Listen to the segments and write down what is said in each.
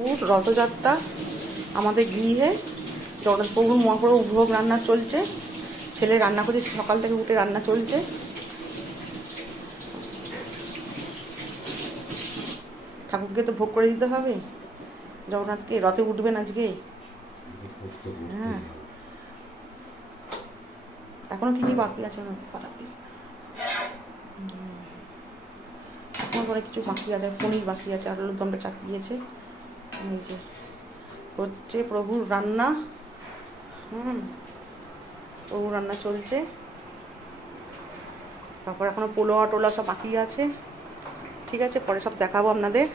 প্রভুর রথযাত্রা আমাদের গৃহে জগন্নাথ প্রভুর মহাপ্রভু ভোগ রান্না চলছে। ছেলে রান্না করছে, সকাল থেকে উঠে রান্না চলছে। ঠাকুরকে তো ভোগ করে দিতে হবে, জগন্নাথকে। রথে উঠবেন আজকে। হ্যাঁ, এখনো কি কি বাকি আছে? এখন অনেক কিছু বাকি আছে, পনির বাকি আছে, আলুর দমটা চাপিয়েছে। এই যে হচ্ছে প্রভুর রান্না। প্রভুর রান্না চলছে। তারপর এখনো পোলোয়া টোলা সব বাকি আছে। ঠিক আছে, পরে সব দেখাবো আপনাদের।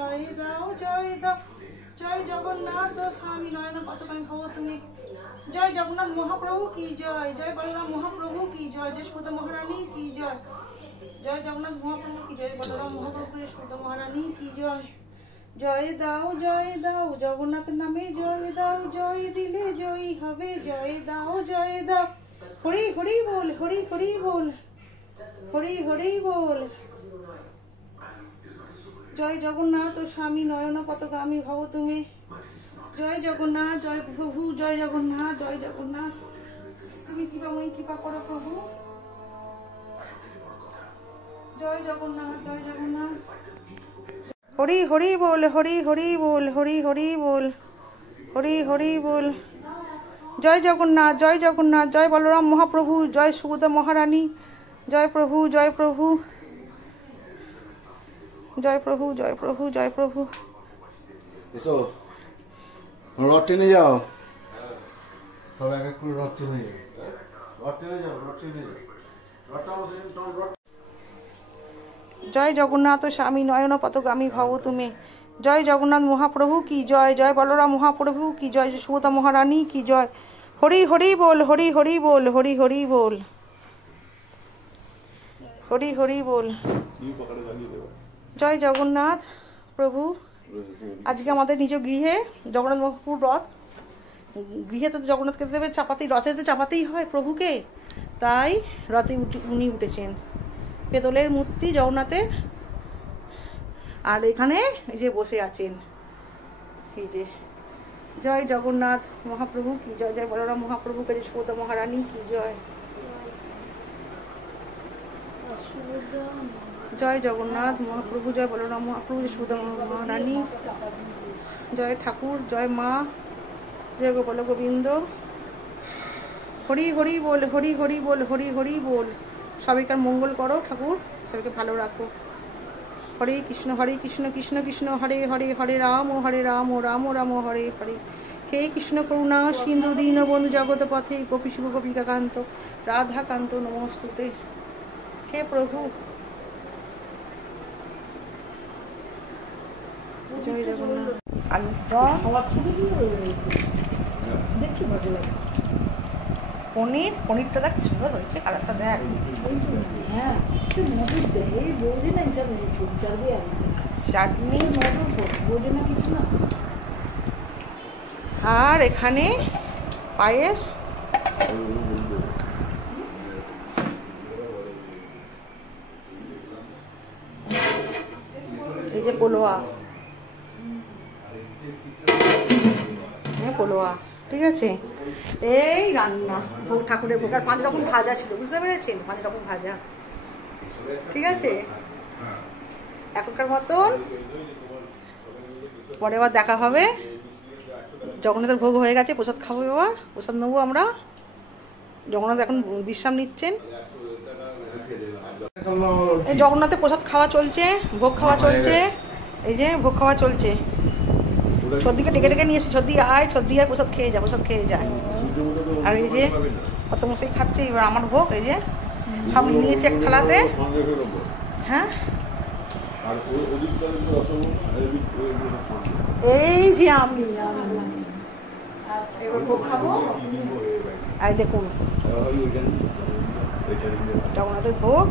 জয় দাও জয় দাও। জয় জগন্নাথ স্বামী নয়ন পতাকামি ভব তুমি। জয় জগন্নাথ মহাপ্রভু কি জয়। জয় বলরাম মহাপ্রভু কি জয়। জয় সুধা মহারানী কি জয়। জয় জগন্নাথ মহাপ্রভু কি জয়। বলরাম মহাপ্রভু সুধা মহারানী কি জয়। জয় দাও জগন্নাথ নামে জয় দাও। জয় দিলে জয়ী হবে। জয় দাও জয় দাও। হরি হরি বল, হরি হরি বল, হরি হরি বল। জয় জগন্নাথ স্বামী নয়ন পতাকামি ভব তুমি। জয় জগন্নাথ, জয় প্রভু, জয় জগন্নাথ, জয় জগন্নাথ। তুমি কৃপাময়ী, কৃপা করো প্রভু। জয় জগন্নাথ, জয় জগন্নাথ। হরি হরি বল, হরি হরি বল, হরি হরি বল, হরি হরি বল। জয় জগন্নাথ, জয় জগন্নাথ, জয় বলরাম মহাপ্রভু, জয় সুভদ্রা মহারানী, জয় প্রভু, জয় প্রভু, জয় প্রভু, জয় প্রভু, জয় প্রভু। এসো রড টেনে যাও, সব এক এক করে রড টেনে যাও, রড টেনে যাও, রড টেনে যাও, রডটা রড। জয় জগন্নাথ স্বামী নয়ন পতাকামি ভব তুমি। জয় জগন্নাথ মহাপ্রভু কি জয়। জয় বলরাম মহাপ্রভু কি জয়। সুভদ্রা মহারানী কি জয়। হরি হরি বল, হরি হরি বল, হরি হরি বল, হরি হরি বল। জয় জগন্নাথ প্রভু। আজকে আমাদের নিজ গৃহে জগন্নাথ মহাপ্রভুর রথ। গৃহে তো জগন্নাথকে দেবে চাপাতি, রথে তো চাপাতেই হয় প্রভুকে, তাই রথে উনি উঠেছেন। পেতলের মূর্তি জগন্নাথের, আর এখানে এই যে বসে আছেন এই যে। জয় জগন্নাথ মহাপ্রভু কি জয়। জয় বলরাম মহাপ্রভু কে সুভদ্রা মহারানী কি জয়। জয় জগন্নাথ মহাপ্রভু, জয় বলরাম মহাপ্রভু, সুভদ্রা মহারানী, জয় ঠাকুর, জয় মা, জয় গোপাল গোবিন্দ। হরি হরি বল, হরি হরি বল, হরি হরি বল। সবাইকার মঙ্গল করো ঠাকুর, সবাইকে ভালো রাখো। হরে কৃষ্ণ কৃষ্ণ কৃষ্ণ হরে হরে, হরে রাম রাম রাম হরে হরে। হে কৃষ্ণ করুণা সিন্ধু দীনবন্ধু জগৎ পথে গোপী শিব গোপিকা কান্ত রাধাকান্ত নমস্তুতে। হে প্রভু। জয় জগন্নাথ। পনির, পনিরটা দেখ সুন্দর হয়েছে, কালারটা দেখ। চাটনি, আর এখানে পায়েস। এই যে পোলোয়া, পোলোয়া, ঠিক আছে। এই রান্না ভোগ, ঠাকুরের ভোগ। আর 5 রকম ভাজা ছিল, বুঝতে পেরেছেন? 5 রকম ভাজা, ঠিক আছে। এখনকার মতন পরে আবার দেখা হবে। জগন্নাথের ভোগ হয়ে গেছে, প্রসাদ খাবো, এবার প্রসাদ নেবো আমরা। জগন্নাথ এখন বিশ্রাম নিচ্ছেন। এই জগন্নাথের প্রসাদ খাওয়া চলছে, ভোগ খাওয়া চলছে। এই যে ভোগ খাওয়া চলছে। ছদ্দিকে ডেকে ডেকে নিয়েছি, ছদ্দি আয়, ছদ্দি আয়, প্রসাদ খেয়ে যা, প্রসাদ খেয়ে যায়। আর এই যে কত মশাই খাচ্ছে, এবার আমার ভোগ। এই যে সব নিয়েছে এক থালাতে। হ্যাঁ, এই যে আমি এবার ভোগ খাবো। আর দেখুন জগন্নাথের ভোগ।